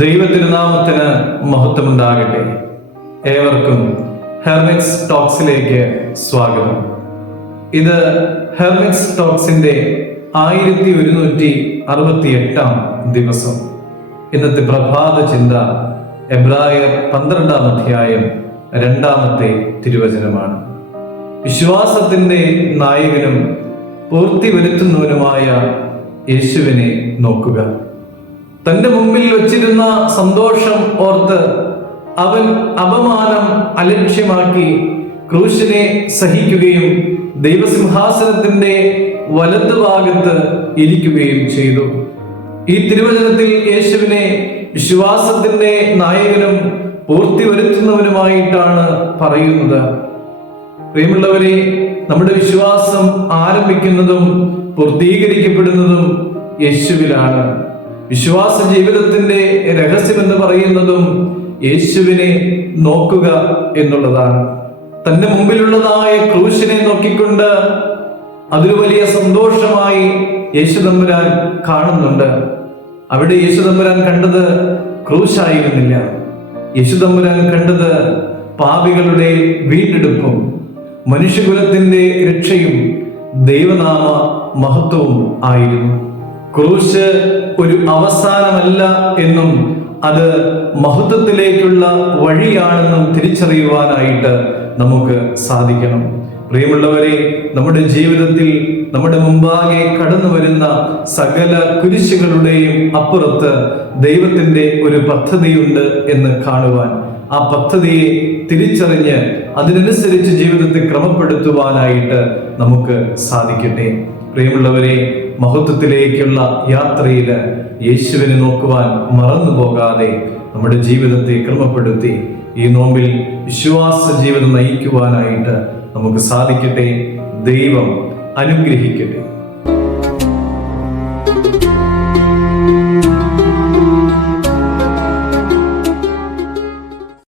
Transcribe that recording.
ദൈവതിരുനാമത്തിന് മഹത്വമുണ്ടാകട്ടെ. ഏവർക്കും ഹെർമിറ്റ്സ് ടോക്സിലേക്ക് സ്വാഗതം. ഇത് ഹെർമിറ്റ്സ് ടോക്സിന്റെ 1168 ദിവസം. ഇന്നത്തെ പ്രഭാത ചിന്ത എബ്രായർ 12 അധ്യായം 2 തിരുവചനമാണ്. വിശ്വാസത്തിന്റെ നായകനും പൂർത്തി വരുത്തുന്നവനുമായ യേശുവിനെ നോക്കുക. തന്റെ മുമ്പിൽ വച്ചിരുന്ന സന്തോഷം ഓർത്ത് അവൻ അപമാനം അലക്ഷ്യമാക്കി ക്രൂശിനെ സഹിക്കുകയും ദൈവസിംഹാസനത്തിന്റെ വലതുഭാഗത്ത് ഇരിക്കുകയും ചെയ്തു. ഈ തിരുവചനത്തിൽ യേശുവിനെ വിശ്വാസത്തിന്റെ നായകനും പൂർത്തി വരുത്തുന്നവനുമായിട്ടാണ് പറയുന്നത്. പ്രിയമുള്ളവരെ, നമ്മുടെ വിശ്വാസം ആരംഭിക്കുന്നതും പൂർത്തീകരിക്കപ്പെടുന്നതും യേശുവിലാണ്. വിശ്വാസ ജീവിതത്തിന്റെ രഹസ്യം എന്ന് പറയുന്നതും യേശുവിനെ നോക്കുക എന്നുള്ളതാണ്. തന്റെ മുമ്പിലുള്ളതായ ക്രൂശിനെ നോക്കിക്കൊണ്ട് അതൊരു വലിയ സന്തോഷമായി യേശുതമ്പുരാൻ കാണുന്നുണ്ട്. അവിടെ യേശുതമ്പുരാൻ കണ്ടത് ക്രൂശായിരുന്നില്ല. യേശുതമ്പുരാൻ കണ്ടത് പാപികളുടെ വീണ്ടെടുപ്പും മനുഷ്യകുലത്തിന്റെ രക്ഷയും ദൈവനാമ മഹത്വവും ആയിരുന്നു. ക്രൂശ് ഒരു അവസാനമല്ല എന്നും അത് മഹത്വത്തിലേക്കുള്ള വഴിയാണെന്നും തിരിച്ചറിയുവാനായിട്ട് നമുക്ക് സാധിക്കണം. പ്രിയമുള്ളവരെ, നമ്മുടെ ജീവിതത്തിൽ നമ്മുടെ മുമ്പാകെ കടന്നു വരുന്ന സകല കുരിശുകളുടെയും അപ്പുറത്ത് ദൈവത്തിന്റെ ഒരു പദ്ധതിയുണ്ട് എന്ന് കാണുവാൻ, ആ പദ്ധതിയെ തിരിച്ചറിഞ്ഞ് അതിനനുസരിച്ച് ജീവിതത്തെ ക്രമപ്പെടുത്തുവാനായിട്ട് നമുക്ക് സാധിക്കട്ടെ. പ്രിയമുള്ളവരെ, മഹത്വത്തിലേക്കുള്ള യാത്രയിൽ യേശുവിനെ നോക്കുവാൻ മറന്നു പോകാതെ നമ്മുടെ ജീവിതത്തെ ക്രമപ്പെടുത്തി ഈ നോമ്പിൽ വിശ്വാസ ജീവിതം നയിക്കുവാനായിട്ട് നമുക്ക് സാധിക്കട്ടെ. ദൈവം അനുഗ്രഹിക്കട്ടെ.